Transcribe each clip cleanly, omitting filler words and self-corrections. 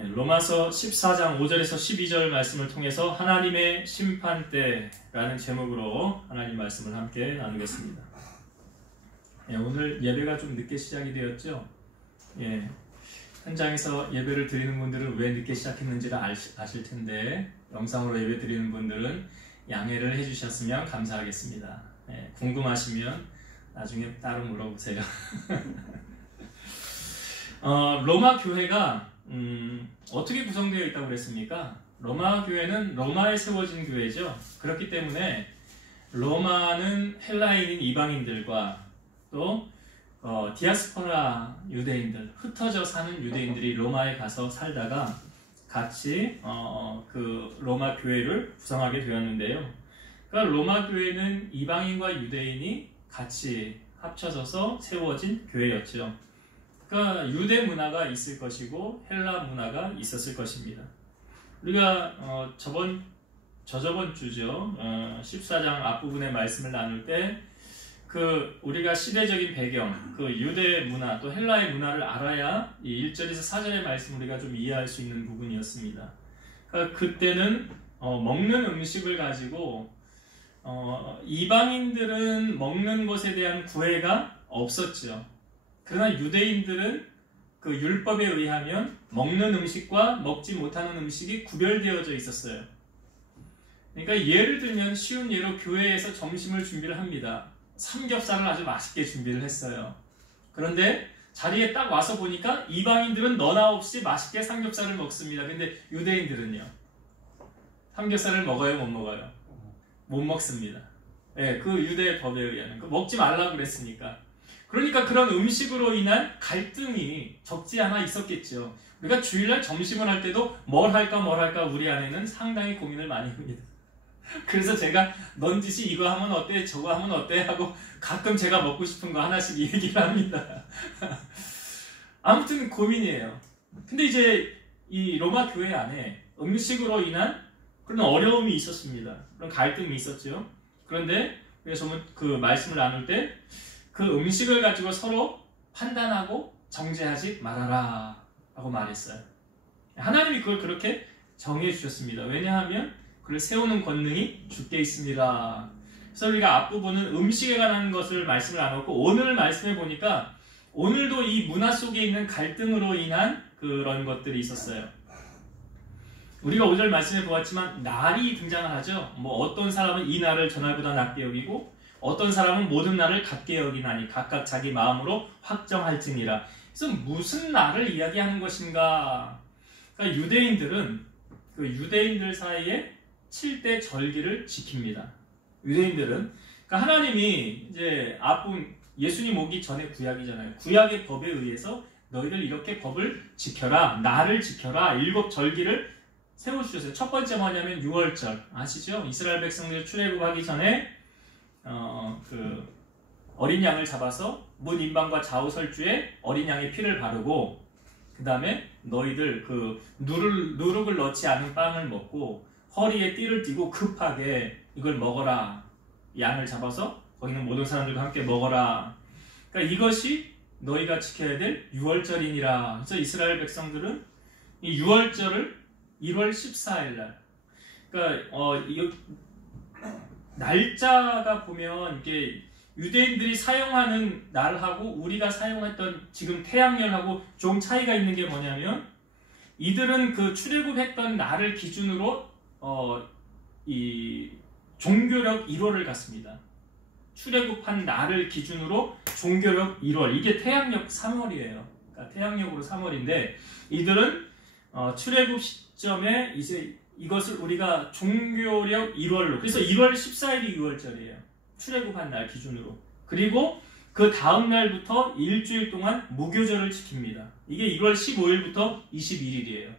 로마서 14장 5절에서 12절 말씀을 통해서 하나님의 심판대라는 제목으로 하나님 말씀을 함께 나누겠습니다. 오늘 예배가 좀 늦게 시작이 되었죠. 현장에서 예배를 드리는 분들은 왜 늦게 시작했는지를 아실 텐데 영상으로 예배 드리는 분들은 양해를 해주셨으면 감사하겠습니다. 궁금하시면 나중에 따로 물어보세요. 로마 교회가 어떻게 구성되어 있다고 그랬습니까? 로마 교회는 로마에 세워진 교회죠. 그렇기 때문에 로마는 헬라인인 이방인들과 또 디아스포라 유대인들, 흩어져 사는 유대인들이 로마에 가서 살다가 같이 그 로마 교회를 구성하게 되었는데요. 그러니까 로마 교회는 이방인과 유대인이 같이 합쳐져서 세워진 교회였죠. 그러니까 유대 문화가 있을 것이고 헬라 문화가 있었을 것입니다. 우리가 저저번 주죠. 14장 앞부분의 말씀을 나눌 때 우리가 시대적인 배경, 유대 문화 또 헬라의 문화를 알아야 이 1절에서 4절의 말씀 우리가 좀 이해할 수 있는 부분이었습니다. 그러니까 그때는 먹는 음식을 가지고 이방인들은 먹는 것에 대한 구애가 없었죠. 그러나 유대인들은 그 율법에 의하면 먹는 음식과 먹지 못하는 음식이 구별되어져 있었어요. 그러니까 예를 들면 쉬운 예로 교회에서 점심을 준비를 합니다. 삼겹살을 아주 맛있게 준비를 했어요. 그런데 자리에 딱 와서 보니까 이방인들은 너나 없이 맛있게 삼겹살을 먹습니다. 근데 유대인들은요? 삼겹살을 먹어요? 못 먹어요? 못 먹습니다. 그 유대의 법에 의하면 먹지 말라고 그랬으니까. 그러니까 그런 음식으로 인한 갈등이 적지 않아 있었겠죠. 우리가 주일날 점심을 할 때도 뭘 할까 우리 아내는 상당히 고민을 많이 합니다. 그래서 제가 넌지시 이거 하면 어때 저거 하면 어때 하고 가끔 제가 먹고 싶은 거 하나씩 얘기를 합니다. 아무튼 고민이에요. 근데 이제 이 로마 교회 안에 음식으로 인한 그런 어려움이 있었습니다. 그런 갈등이 있었죠. 그런데 저는 그 말씀을 나눌 때 그 음식을 가지고 서로 판단하고 정죄하지 말아라 라고 말했어요. 하나님이 그걸 그렇게 정해 주셨습니다. 왜냐하면 그를 세우는 권능이 주께 있습니다. 그래서 우리가 앞부분은 음식에 관한 것을 말씀을 나눴고 오늘 말씀해 보니까 오늘도 이 문화 속에 있는 갈등으로 인한 그런 것들이 있었어요. 우리가 5절 말씀해 보았지만 날이 등장을 하죠. 어떤 사람은 이 날을 전날보다 낮게 여기고 어떤 사람은 모든 날을 같게 여기나니 각각 자기 마음으로 확정할지니라. 그래서 무슨 날을 이야기하는 것인가? 그러니까 유대인들은 그 유대인들 사이에 7대 절기를 지킵니다. 유대인들은 그러니까 하나님이 이제 앞부분 예수님 오기 전에 구약이잖아요. 구약의 법에 의해서 너희들 이렇게 법을 지켜라, 날을 지켜라, 7 절기를 세워주셨어요. 첫 번째 뭐냐면 6월절 아시죠? 이스라엘 백성들 출애굽하기 전에 어린 양을 잡아서 문 임방과 좌우 설주에 어린 양의 피를 바르고 그 다음에 너희들 누룩을 넣지 않은 빵을 먹고 허리에 띠를 띠고 급하게 이걸 먹어라. 양을 잡아서 거기는 모든 사람들과 함께 먹어라. 그러니까 이것이 너희가 지켜야 될 6월절이니라. 그래서 이스라엘 백성들은 이 6월절을 1월 14일 날 그러니까 날짜가 보면 이게 유대인들이 사용하는 날하고 우리가 사용했던 지금 태양열하고 좀 차이가 있는 게 뭐냐면 이들은 그 출애굽했던 날을 기준으로 이 종교력 1월을 갖습니다. 출애굽한 날을 기준으로 종교력 1월 이게 태양력 3월이에요. 그러니까 태양력으로 3월인데 이들은 출애굽 시점에 이제 이것을 우리가 종교력 1월로 그래서 1월 14일이 6월절이에요. 출애굽한 날 기준으로. 그리고 그 다음 날부터 일주일 동안 무교절을 지킵니다. 이게 1월 15일부터 21일이에요.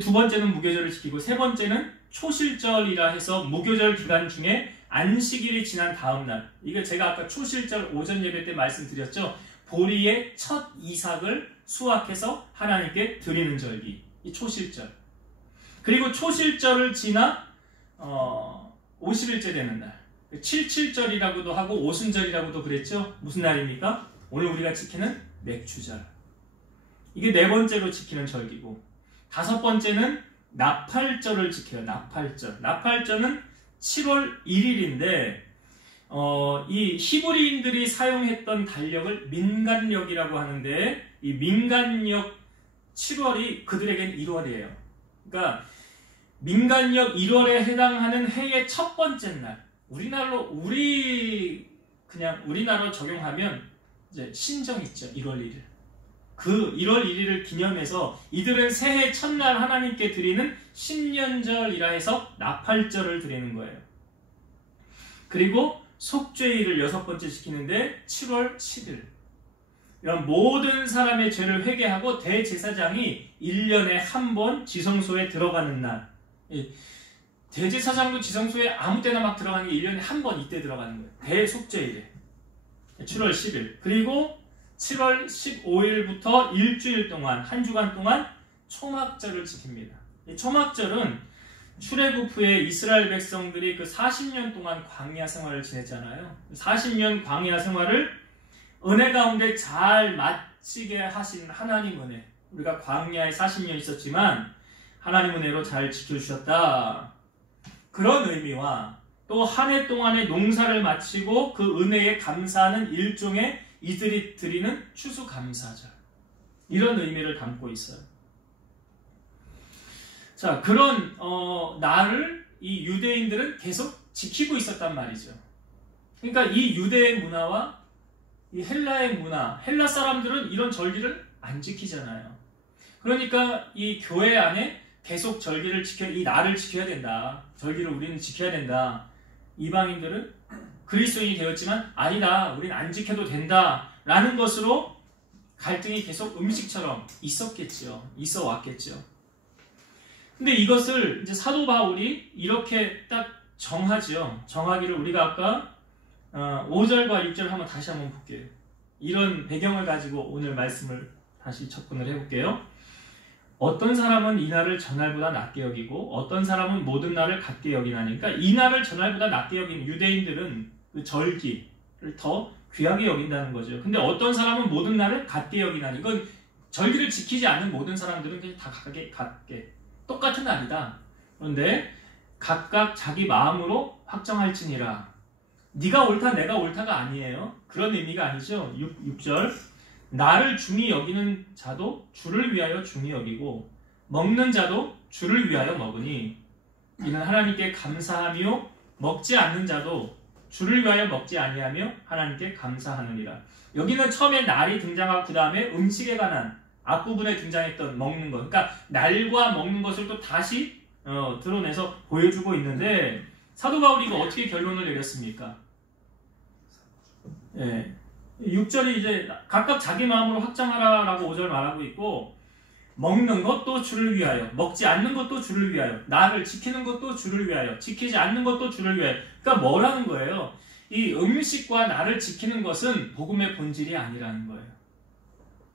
두 번째는 무교절을 지키고 세 번째는 초실절이라 해서 무교절 기간 중에 안식일이 지난 다음 날 이게 제가 아까 초실절 오전 예배 때 말씀드렸죠. 보리의 첫 이삭을 수확해서 하나님께 드리는 절기 이 초실절. 그리고 초실절을 지나 50일째 되는 날 77절이라고도 하고 오순절이라고도 그랬죠. 무슨 날입니까? 오늘 우리가 지키는 맥주절. 이게 네 번째로 지키는 절기고, 다섯 번째는 나팔절을 지켜요. 나팔절. 나팔절은 7월 1일인데 이 히브리인들이 사용했던 달력을 민간력이라고 하는데, 이 민간력 7월이 그들에겐 1월이에요. 그러니까 민간력 1월에 해당하는 해의 첫 번째 날, 우리나라로 적용하면 이제 신정 있죠. 1월 1일. 그 1월 1일을 기념해서 이들은 새해 첫날 하나님께 드리는 신년절이라 해서 나팔절을 드리는 거예요. 그리고 속죄일을 여섯 번째 지키는데 7월 10일. 이런 모든 사람의 죄를 회개하고 대제사장이 1년에 한 번 지성소에 들어가는 날. 대제사장도 지성소에 아무 때나 막 들어가는 게 1년에 한 번 이때 들어가는 거예요. 대속죄일에 7월 10일. 그리고 7월 15일부터 일주일 동안, 한 주간 동안 초막절을 지킵니다. 이 초막절은 출애굽 후에 이스라엘 백성들이 그 40년 동안 광야 생활을 지냈잖아요. 40년 광야 생활을 은혜 가운데 잘 마치게 하신 하나님 은혜. 우리가 광야에 40년 있었지만 하나님 은혜로 잘 지켜주셨다. 그런 의미와 또 한 해 동안의 농사를 마치고 그 은혜에 감사하는 일종의 이들이 드리는 추수감사절, 이런 의미를 담고 있어요. 자, 그런 날을 이 유대인들은 계속 지키고 있었단 말이죠. 그러니까 이 유대의 문화와 이 헬라의 문화, 헬라 사람들은 이런 절기를 안 지키잖아요. 그러니까 이 교회 안에 계속 절기를 이 날을 지켜야 된다. 절기를 우리는 지켜야 된다. 이방인들은 그리스도인이 되었지만 아니다, 우린 안 지켜도 된다 라는 것으로 갈등이 계속 음식처럼 있어 왔겠죠. 근데 이것을 이제 사도 바울이 이렇게 딱 정하죠. 정하기를 우리가 아까 5절과 6절 다시 한번 볼게요. 이런 배경을 가지고 오늘 말씀을 다시 접근을 해볼게요. 어떤 사람은 이 날을 전날보다 낮게 여기고 어떤 사람은 모든 날을 같게 여기나니. 그러니까 이 날을 전날보다 낮게 여기는 유대인들은 그 절기를 더 귀하게 여긴다는 거죠. 근데 어떤 사람은 모든 날을 같게 여기나니. 이건 절기를 지키지 않는 모든 사람들은 그냥 다 같게 똑같은 날이다. 그런데 각각 자기 마음으로 확정할지니라. 네가 옳다 내가 옳다가 아니에요. 그런 의미가 아니죠. 6절 나를 중히 여기는 자도 주를 위하여 중히 여기고 먹는 자도 주를 위하여 먹으니 이는 하나님께 감사하며 먹지 않는 자도 주를 위하여 먹지 아니하며 하나님께 감사하느니라. 여기는 처음에 날이 등장하고 그 다음에 음식에 관한 앞부분에 등장했던 먹는 것, 그러니까 날과 먹는 것을 또 다시 드러내서 보여주고 있는데, 사도 바울이 이거 어떻게 결론을 내렸습니까? 6절이 이제 각각 자기 마음으로 확정하라라고 5절 말하고 있고, 먹는 것도 주를 위하여, 먹지 않는 것도 주를 위하여, 날을 지키는 것도 주를 위하여, 지키지 않는 것도 주를 위하여. 그러니까 뭐라는 거예요? 이 음식과 날을 지키는 것은 복음의 본질이 아니라는 거예요.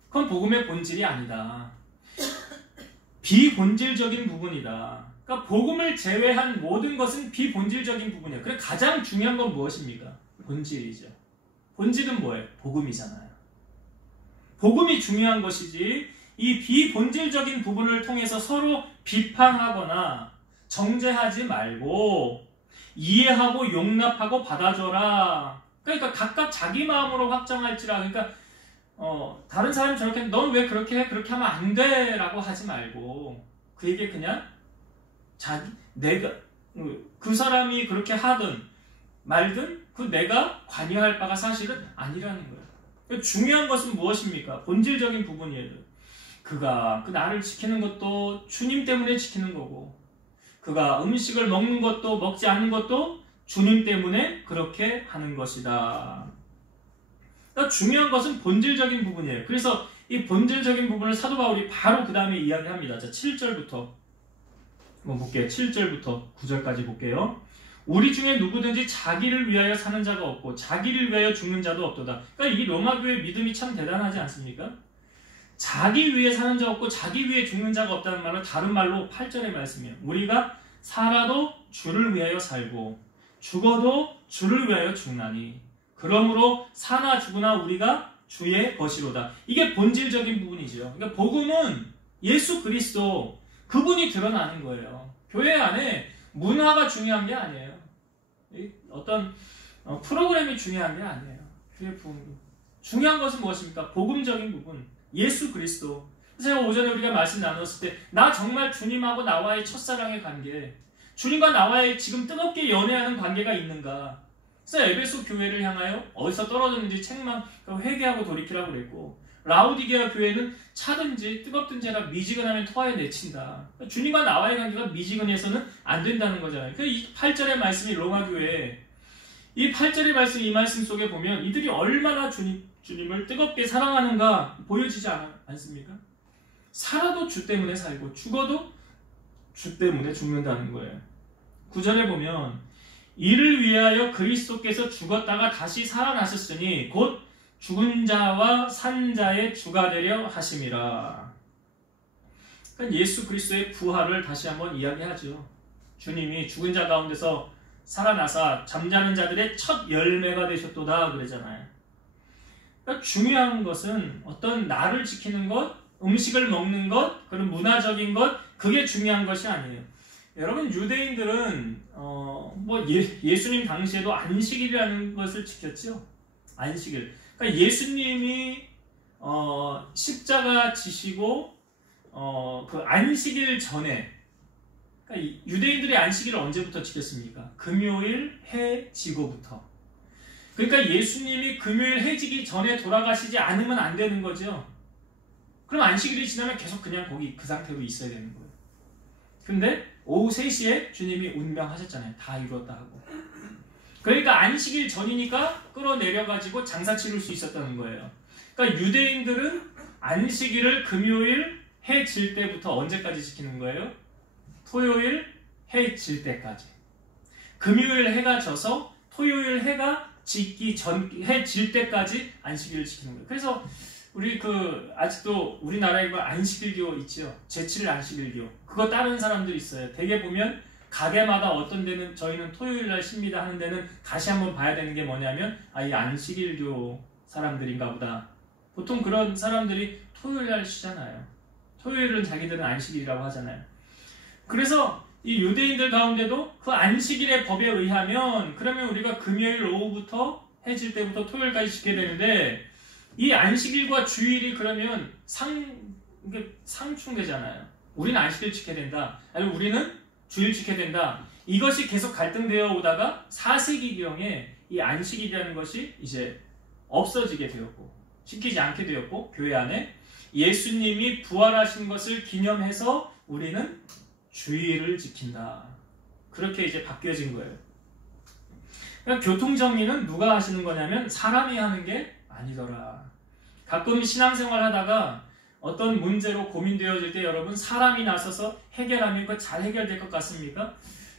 그건 복음의 본질이 아니다. 비본질적인 부분이다. 그러니까 복음을 제외한 모든 것은 비본질적인 부분이에요. 그래 가장 중요한 건 무엇입니까? 본질이죠. 본질은 뭐예요? 복음이잖아요. 복음이 중요한 것이지 이 비본질적인 부분을 통해서 서로 비판하거나 정죄하지 말고 이해하고 용납하고 받아줘라. 그러니까 각각 자기 마음으로 확정할지라. 그러니까 다른 사람이 저렇게 넌 왜 그렇게 해? 그렇게 하면 안 돼 라고 하지 말고 그에게 그냥 내가 그 사람이 그렇게 하든 말든 그 내가 관여할 바가 사실은 아니라는 거예요. 그러니까 중요한 것은 무엇입니까? 본질적인 부분이에요. 그가 그 나를 지키는 것도 주님 때문에 지키는 거고 그가 음식을 먹는 것도 먹지 않는 것도 주님 때문에 그렇게 하는 것이다. 그러니까 중요한 것은 본질적인 부분이에요. 그래서 이 본질적인 부분을 사도 바울이 바로 그 다음에 이야기합니다. 자, 7절부터 한번 볼게요. 7절부터 9절까지 볼게요. 우리 중에 누구든지 자기를 위하여 사는 자가 없고 자기를 위하여 죽는 자도 없도다. 그러니까 이 로마교회 믿음이 참 대단하지 않습니까? 자기 위해 사는 자 없고 자기 위해 죽는 자가 없다는 말은 다른 말로 8절의 말씀이에요. 우리가 살아도 주를 위하여 살고 죽어도 주를 위하여 죽나니 그러므로 사나 죽으나 우리가 주의 것이로다. 이게 본질적인 부분이죠. 그러니까 복음은 예수 그리스도 그분이 드러나는 거예요. 교회 안에 문화가 중요한 게 아니에요. 어떤 프로그램이 중요한 게 아니에요. 교회 부흥도. 중요한 것은 무엇입니까? 복음적인 부분. 예수 그리스도. 제가 오전에 우리가 말씀 나눴을 때 나 정말 주님하고 나와의 첫사랑의 관계, 주님과 나와의 지금 뜨겁게 연애하는 관계가 있는가. 그래서 에베소 교회를 향하여 어디서 떨어졌는지 책망, 회개하고 돌이키라고 그랬고, 라오디게아 교회는 차든지 뜨겁든지 해라 미지근하면 토하에 내친다. 그러니까 주님과 나와의 관계가 미지근해서는 안 된다는 거잖아요. 이 8절의 말씀이 로마 교회, 이 8절의 말씀, 이 말씀 속에 보면 이들이 얼마나 주님을 뜨겁게 사랑하는가 보여지지 않습니까? 살아도 주 때문에 살고 죽어도 주 때문에 죽는다는 거예요. 9절에 보면 이를 위하여 그리스도께서 죽었다가 다시 살아나셨으니 곧 죽은 자와 산 자의 주가 되려 하심이라. 그러니까 예수 그리스도의 부활을 다시 한번 이야기하죠. 주님이 죽은 자 가운데서 살아나사 잠자는 자들의 첫 열매가 되셨도다 그러잖아요. 그러니까 중요한 것은 어떤 나를 지키는 것, 음식을 먹는 것, 그런 문화적인 것, 그게 중요한 것이 아니에요. 여러분, 유대인들은 예수님 당시에도 안식일이라는 것을 지켰죠. 안식일. 그러니까 예수님이 십자가 지시고 그 안식일 전에, 그러니까 유대인들의 안식일을 언제부터 지켰습니까? 금요일 해 지고부터. 그러니까 예수님이 금요일 해 지기 전에 돌아가시지 않으면 안 되는 거죠. 그럼 안식일이 지나면 계속 그냥 거기 그 상태로 있어야 되는 거예요. 근데 오후 3시에 주님이 운명하셨잖아요. 다 이뤘다 하고. 그러니까 안식일 전이니까 끌어내려가지고 장사 치를 수 있었다는 거예요. 그러니까 유대인들은 안식일을 금요일 해 질 때부터 언제까지 지키는 거예요? 토요일 해 질 때까지. 금요일 해가 져서 토요일 해가 짓기 전, 해 질 때까지 안식일을 지키는 거예요. 그래서 우리 아직도 우리나라에 안식일교 있죠. 제7일 안식일교. 그거 따르는 사람들이 있어요. 대개 보면 가게마다 어떤 데는 저희는 토요일 날 쉽니다 하는 데는 다시 한번 봐야 되는 게 뭐냐면 이 안식일교 사람들인가 보다. 보통 그런 사람들이 토요일 날 쉬잖아요. 토요일은 자기들은 안식일이라고 하잖아요. 그래서 이 유대인들 가운데도 그 안식일의 법에 의하면 그러면 우리가 금요일 오후부터 해질 때부터 토요일까지 지켜야 되는데 이 안식일과 주일이 그러면 상충되잖아요. 우리는 안식일 지켜야 된다. 아니면 우리는 주일 지켜야 된다. 이것이 계속 갈등되어 오다가 4세기경에 이 안식일이라는 것이 이제 없어지게 되었고 지키지 않게 되었고 교회 안에 예수님이 부활하신 것을 기념해서 우리는 주일을 지킨다. 그렇게 이제 바뀌어진 거예요. 그러니까 교통정리는 누가 하시는 거냐면 사람이 하는 게 아니더라. 가끔 신앙생활 하다가 어떤 문제로 고민되어질 때 여러분 사람이 나서서 해결하면 그거 잘 해결될 것 같습니까?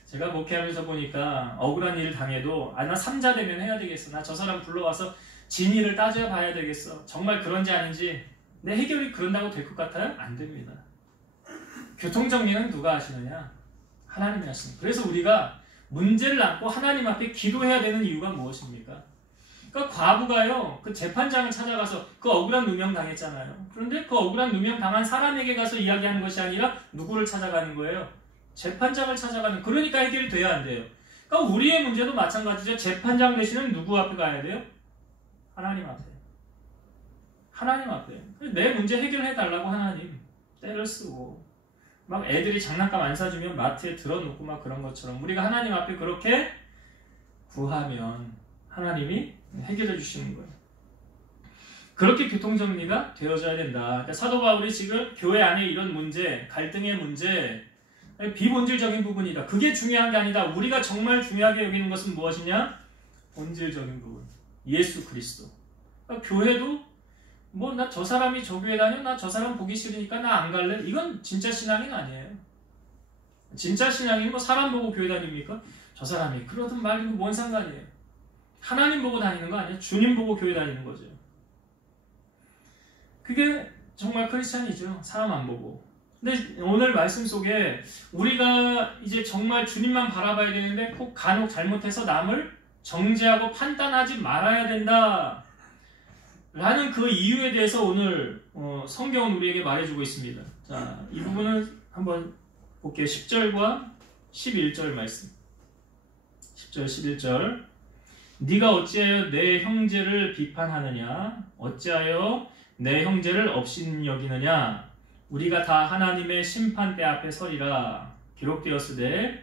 제가 목회하면서 보니까 억울한 일을 당해도 나 3자 되면 해야 되겠어. 나 저 사람 불러와서 진위를 따져봐야 되겠어. 정말 그런지 아닌지 내 해결이 그런다고 될 것 같아요? 안 됩니다. 교통정리는 누가 하시느냐? 하나님이 하십니다. 그래서 우리가 문제를 안고 하나님 앞에 기도해야 되는 이유가 무엇입니까? 그러니까 과부가요, 그 재판장을 찾아가서 그 억울한 누명 당했잖아요. 그런데 그 억울한 누명 당한 사람에게 가서 이야기하는 것이 아니라 누구를 찾아가는 거예요? 재판장을 찾아가는, 그러니까 해결이 돼야 안 돼요. 그러니까 우리의 문제도 마찬가지죠. 재판장 대신은 누구 앞에 가야 돼요? 하나님 앞에. 하나님 앞에. 내 문제 해결해 달라고 하나님. 때를 쓰고. 막 애들이 장난감 안 사주면 마트에 들어놓고 막 그런 것처럼 우리가 하나님 앞에 그렇게 구하면 하나님이 해결해 주시는 거예요. 그렇게 교통정리가 되어져야 된다. 그러니까 사도 바울이 지금 교회 안에 이런 문제, 갈등의 문제, 비본질적인 부분이다. 그게 중요한 게 아니다. 우리가 정말 중요하게 여기는 것은 무엇이냐? 본질적인 부분. 예수 그리스도. 그러니까 교회도 나 저 사람이 저 교회 다녀? 나 저 사람 보기 싫으니까 나 안 갈래? 이건 진짜 신앙이 아니에요. 진짜 신앙이 사람 보고 교회 다닙니까? 저 사람이 그러든 말든 뭔 상관이에요. 하나님 보고 다니는 거 아니에요? 주님 보고 교회 다니는 거죠. 그게 정말 크리스찬이죠. 사람 안 보고. 근데 오늘 말씀 속에 우리가 이제 정말 주님만 바라봐야 되는데 꼭 간혹 잘못해서 남을 정죄하고 판단하지 말아야 된다. 라는 그 이유에 대해서 오늘 성경은 우리에게 말해주고 있습니다. 자, 이 부분은 한번 볼게요. 10절과 11절 말씀. 10절 11절. 네가 어찌하여 내 형제를 비판하느냐? 어찌하여 내 형제를 업신여기느냐? 우리가 다 하나님의 심판대 앞에 서리라. 기록되었으되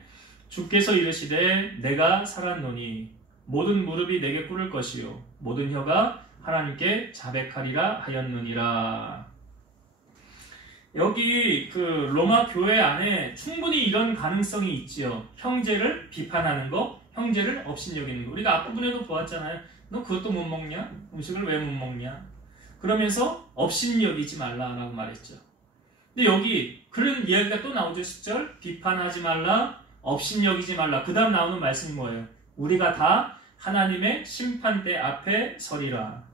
주께서 이르시되 내가 살았노니 모든 무릎이 내게 꿇을 것이요 모든 혀가 하나님께 자백하리라 하였느니라. 여기 그 로마 교회 안에 충분히 이런 가능성이 있지요. 형제를 비판하는 거, 형제를 업신여기는 거. 우리가 앞부분에도 보았잖아요. 너 그것도 못 먹냐? 음식을 왜 못 먹냐? 그러면서 업신여기지 말라라고 말했죠. 근데 여기 그런 이야기가 또 나오죠. 10절 비판하지 말라, 업신여기지 말라. 그 다음 나오는 말씀이 뭐예요? 우리가 다 하나님의 심판대 앞에 서리라.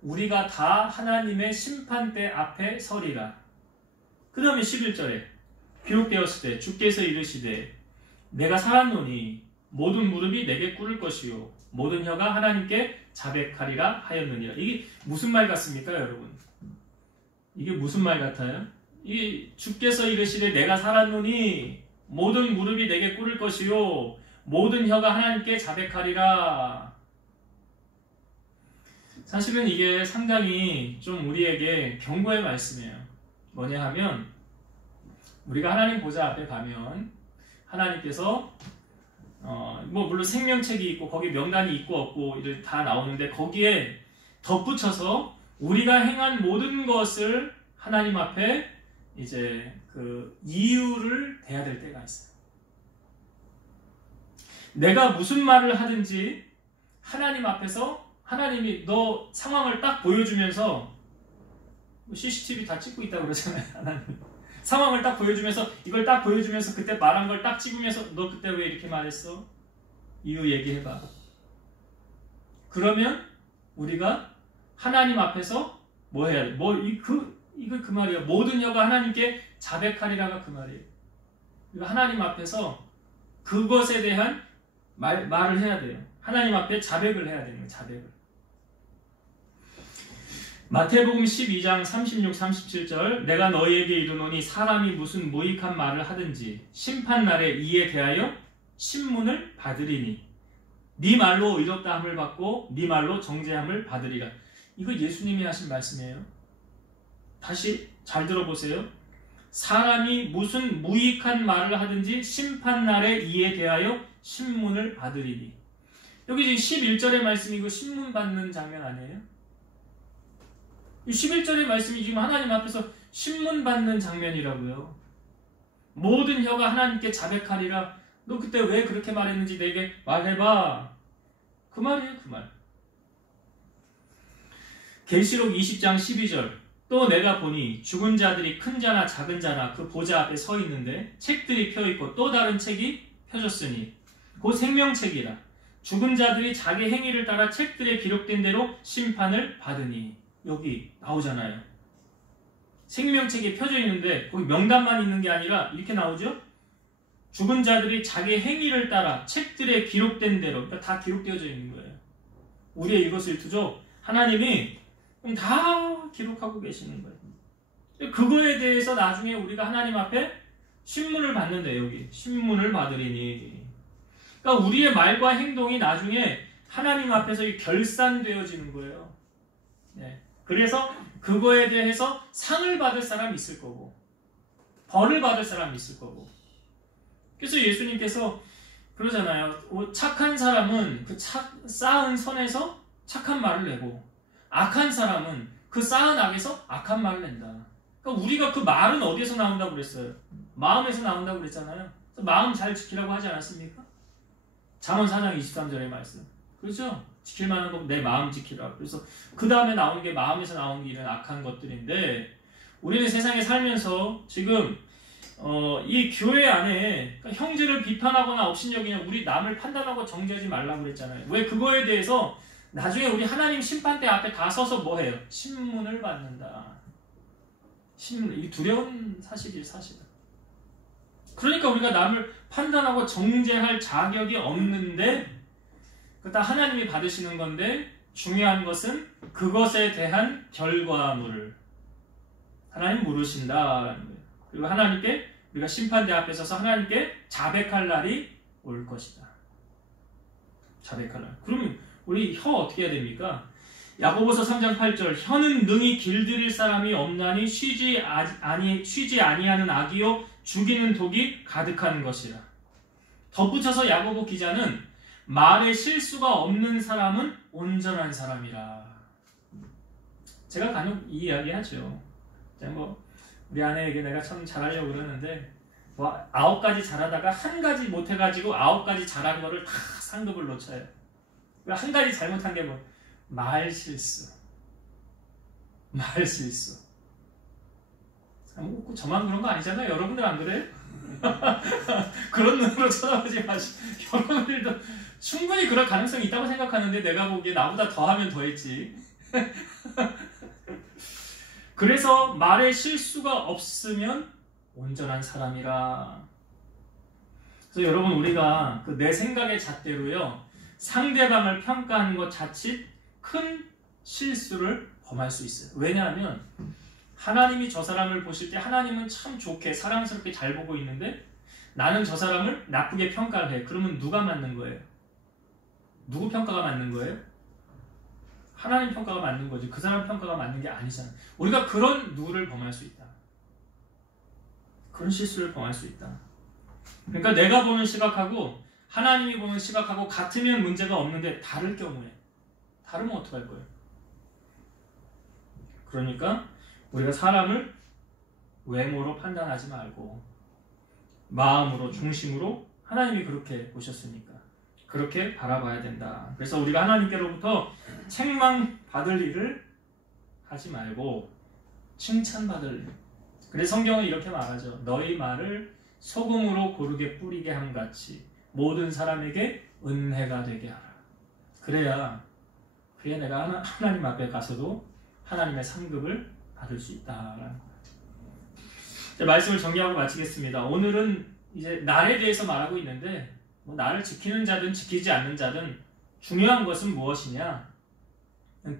우리가 다 하나님의 심판대 앞에 서리라. 그 다음에 11절에 기록되었을 때 주께서 이르시되 내가 살았노니 모든 무릎이 내게 꿇을 것이요 모든 혀가 하나님께 자백하리라 하였느니라. 이게 무슨 말 같습니까, 여러분? 이게 무슨 말 같아요? 이 주께서 이르시되 내가 살았노니 모든 무릎이 내게 꿇을 것이요 모든 혀가 하나님께 자백하리라. 사실은 이게 상당히 좀 우리에게 경고의 말씀이에요. 뭐냐 하면 우리가 하나님 보좌 앞에 가면 하나님께서 물론 생명책이 있고 거기 명단이 있고 없고 이를 다 나오는데 거기에 덧붙여서 우리가 행한 모든 것을 하나님 앞에 이제 그 이유를 대야 될 때가 있어요. 내가 무슨 말을 하든지 하나님 앞에서 하나님이 너 상황을 딱 보여주면서 CCTV 다 찍고 있다고 그러잖아요. 하나님 상황을 딱 보여주면서 이걸 딱 보여주면서 그때 말한 걸 딱 찍으면서 너 그때 왜 이렇게 말했어? 이유 얘기해봐. 그러면 우리가 하나님 앞에서 뭐 해야 돼? 이거 그 말이야. 모든 여가 하나님께 자백하리라가 그 말이에요. 우리가 하나님 앞에서 그것에 대한 말을 해야 돼요. 하나님 앞에 자백을 해야 되는 거예요. 자백을. 마태복음 12장 36, 37절 내가 너희에게 이르노니 사람이 무슨 무익한 말을 하든지 심판날에 이에 대하여 신문을 받으리니 네 말로 의롭다 함을 받고 네 말로 정죄함을 받으리라. 이거 예수님이 하신 말씀이에요. 다시 잘 들어보세요. 사람이 무슨 무익한 말을 하든지 심판날에 이에 대하여 신문을 받으리니. 여기 지금 11절의 말씀이고 신문 받는 장면 아니에요? 11절의 말씀이 지금 하나님 앞에서 신문 받는 장면이라고요. 모든 혀가 하나님께 자백하리라. 너 그때 왜 그렇게 말했는지 내게 말해봐. 그 말이에요, 그 말. 계시록 20장 12절 또 내가 보니 죽은 자들이 큰 자나 작은 자나 그 보좌 앞에 서 있는데 책들이 펴있고 또 다른 책이 펴졌으니 곧 생명책이라. 죽은 자들이 자기 행위를 따라 책들에 기록된 대로 심판을 받으니. 여기 나오잖아요. 생명책이 펴져 있는데 거기 명단만 있는 게 아니라 이렇게 나오죠. 죽은 자들이 자기 행위를 따라 책들에 기록된 대로, 그러니까 다 기록되어져 있는 거예요. 우리의 이것을투족 하나님이 다 기록하고 계시는 거예요. 그거에 대해서 나중에 우리가 하나님 앞에 신문을 받는데 여기 신문을 받으리니. 그러니까 우리의 말과 행동이 나중에 하나님 앞에서 결산되어지는 거예요. 네. 그래서 그거에 대해서 상을 받을 사람이 있을 거고 벌을 받을 사람이 있을 거고. 그래서 예수님께서 그러잖아요. 착한 사람은 그 쌓은 선에서 착한 말을 내고 악한 사람은 그 쌓은 악에서 악한 말을 낸다. 그러니까 우리가 그 말은 어디에서 나온다고 그랬어요? 마음에서 나온다고 그랬잖아요. 마음 잘 지키라고 하지 않았습니까? 잠언 4장 23절의 말씀. 그렇죠? 지킬 만한 건 내 마음 지키라. 그래서 그 다음에 나오는 게 마음에서 나오는 게 이런 악한 것들인데 우리는 세상에 살면서 지금 이 교회 안에 그러니까 형제를 비판하거나 업신여기냐 우리 남을 판단하고 정죄하지 말라고 그랬잖아요. 왜 그거에 대해서 나중에 우리 하나님 심판대 앞에 다 서서 뭐 해요? 신문을 받는다. 신문. 이게 두려운 사실이에요, 사실은. 그러니까 우리가 남을 판단하고 정죄할 자격이 없는데 다 하나님이 받으시는 건데 중요한 것은 그것에 대한 결과물을 하나님 물으신다라는 거예요. 그리고 하나님께 우리가 심판대 앞에 서서 하나님께 자백할 날이 올 것이다. 자백할 날. 그러면 우리 혀 어떻게 해야 됩니까? 야고보서 3장 8절 혀는 능히 길들일 사람이 없나니 쉬지 아니하는 악이요 죽이는 독이 가득한 것이라. 덧붙여서 야고보 기자는 말에 실수가 없는 사람은 온전한 사람이라. 제가 간혹 이 이야기 하죠. 우리 아내에게 내가 참 잘하려고 그러는데 9가지 잘하다가 한 가지 못해가지고 9가지 잘한 거를 다 상급을 놓쳐요. 한 가지 잘못한 게 뭐? 말 실수. 말 실수. 뭐 저만 그런 거 아니잖아요. 여러분들 안 그래요? 그런 눈으로 쳐다보지 마시고 여러분들도 충분히 그럴 가능성이 있다고 생각하는데 내가 보기에 나보다 더하면 더했지. 그래서 말에 실수가 없으면 온전한 사람이라. 그래서 여러분 우리가 내 생각의 잣대로요 상대방을 평가하는 것 자칫 큰 실수를 범할 수 있어요. 왜냐하면 하나님이 저 사람을 보실 때 하나님은 참 좋게 사랑스럽게 잘 보고 있는데 나는 저 사람을 나쁘게 평가를 해. 그러면 누가 맞는 거예요? 누구 평가가 맞는 거예요? 하나님 평가가 맞는 거지. 그 사람 평가가 맞는 게 아니잖아. 우리가 그런 누를 범할 수 있다. 그런 실수를 범할 수 있다. 그러니까 내가 보는 시각하고 하나님이 보는 시각하고 같으면 문제가 없는데 다를 경우에 다르면 어떡할 거예요? 그러니까 우리가 사람을 외모로 판단하지 말고 마음으로 중심으로 하나님이 그렇게 보셨으니까 그렇게 바라봐야 된다. 그래서 우리가 하나님께로부터 책망받을 일을 하지 말고 칭찬받을 일. 그래서 성경은 이렇게 말하죠. 너희 말을 소금으로 고르게 뿌리게 함같이 모든 사람에게 은혜가 되게 하라. 그래야 내가 하나님 앞에 가서도 하나님의 상급을 받을 수 있다라는 거예요. 말씀을 정리하고 마치겠습니다. 오늘은 이제 날에 대해서 말하고 있는데 날을 지키는 자든 지키지 않는 자든 중요한 것은 무엇이냐?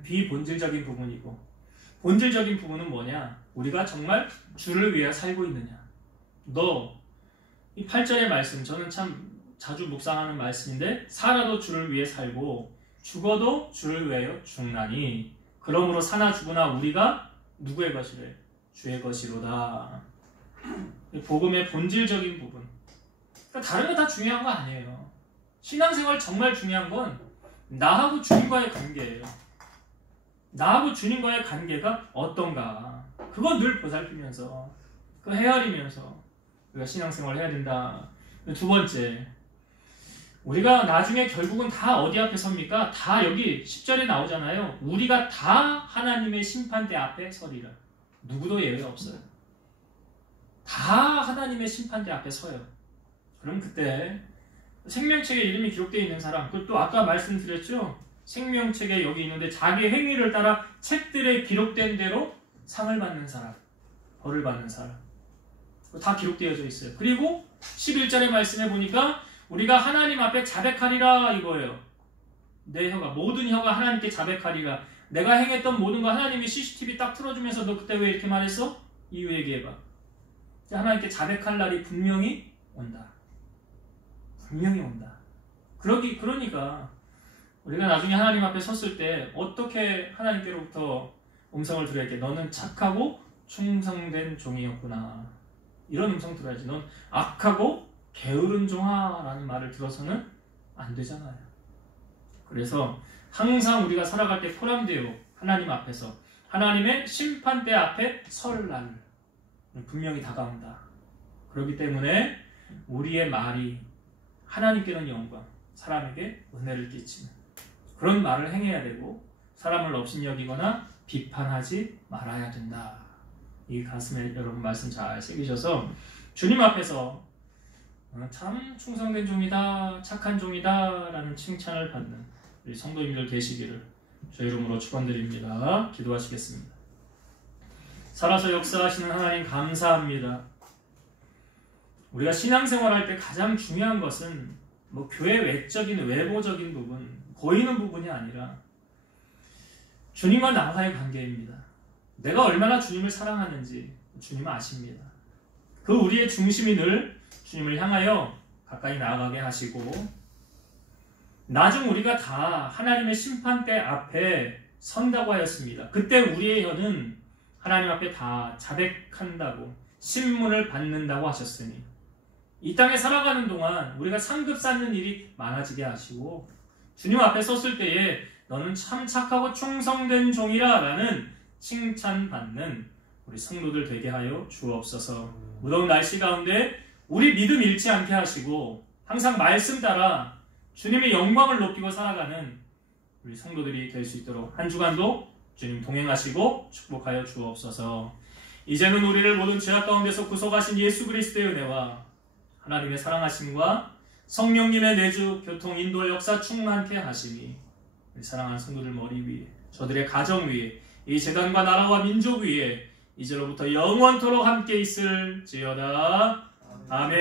비본질적인 부분이고 본질적인 부분은 뭐냐? 우리가 정말 주를 위해 살고 있느냐? 이 8절의 말씀 저는 참 자주 묵상하는 말씀인데 살아도 주를 위해 살고 죽어도 주를 위하여 죽나니 그러므로 사나 죽으나 우리가 누구의 것이래? 주의 것이로다. 복음의 본질적인 부분. 그러니까 다른 거 다 중요한 거 아니에요. 신앙생활 정말 중요한 건 나하고 주님과의 관계예요. 나하고 주님과의 관계가 어떤가. 그건 늘 보살피면서 그거 헤아리면서 우리가 신앙생활을 해야 된다. 두 번째, 우리가 나중에 결국은 다 어디 앞에 섭니까? 다 여기 10절에 나오잖아요. 우리가 다 하나님의 심판대 앞에 서리라. 누구도 예외 없어요. 다 하나님의 심판대 앞에 서요. 그럼 그때 생명책에 이름이 기록되어 있는 사람, 그것도 아까 말씀드렸죠? 생명책에 여기 있는데 자기 행위를 따라 책들에 기록된 대로 상을 받는 사람, 벌을 받는 사람, 다 기록되어져 있어요. 그리고 11절의 말씀에 보니까 우리가 하나님 앞에 자백하리라 이거예요. 내 혀가, 모든 혀가 하나님께 자백하리라. 내가 행했던 모든 거 하나님이 CCTV 딱 틀어주면서 너 그때 왜 이렇게 말했어? 이유 얘기해봐. 하나님께 자백할 날이 분명히 온다. 분명히 온다. 그러니까 우리가 나중에 하나님 앞에 섰을 때 어떻게 하나님께로부터 음성을 들어야 돼? 너는 착하고 충성된 종이었구나. 이런 음성 들어야지. 넌 악하고 게으른 종아라는 말을 들어서는 안 되잖아요. 그래서 항상 우리가 살아갈 때 포함되어 하나님 앞에서 하나님의 심판대 앞에 설 날 분명히 다가온다. 그렇기 때문에 우리의 말이 하나님께는 영광, 사람에게 은혜를 끼치는 그런 말을 행해야 되고 사람을 업신여기거나 비판하지 말아야 된다. 이 가슴에 여러분 말씀 잘 새기셔서 주님 앞에서 참 충성된 종이다, 착한 종이다 라는 칭찬을 받는 우리 성도님들 되시기를 주의 이름으로 축원드립니다. 기도하시겠습니다. 살아서 역사하시는 하나님 감사합니다. 우리가 신앙생활할 때 가장 중요한 것은 교회 외적인 외모적인 부분, 보이는 부분이 아니라 주님과 나와의 관계입니다. 내가 얼마나 주님을 사랑하는지 주님은 아십니다. 그 우리의 중심이 늘 주님을 향하여 가까이 나아가게 하시고, 나중 우리가 다 하나님의 심판대 앞에 선다고 하였습니다. 그때 우리의 혀는 하나님 앞에 다 자백한다고, 신문을 받는다고 하셨으니, 이 땅에 살아가는 동안 우리가 상급 쌓는 일이 많아지게 하시고, 주님 앞에 섰을 때에 너는 참 착하고 충성된 종이라 라는 칭찬받는 우리 성도들 되게 하여 주옵소서. 무더운 날씨 가운데 우리 믿음 잃지 않게 하시고, 항상 말씀 따라 주님의 영광을 높이고 살아가는 우리 성도들이 될 수 있도록 한 주간도 주님 동행하시고 축복하여 주옵소서. 이제는 우리를 모든 죄악 가운데서 구속하신 예수 그리스도의 은혜와 하나님의 사랑하심과 성령님의 내주, 교통, 인도, 역사 충만케 하심이 우리 사랑하는 성도들 머리 위에, 저들의 가정 위에, 이 재단과 나라와 민족 위에 이제로부터 영원토록 함께 있을지어다. 아멘.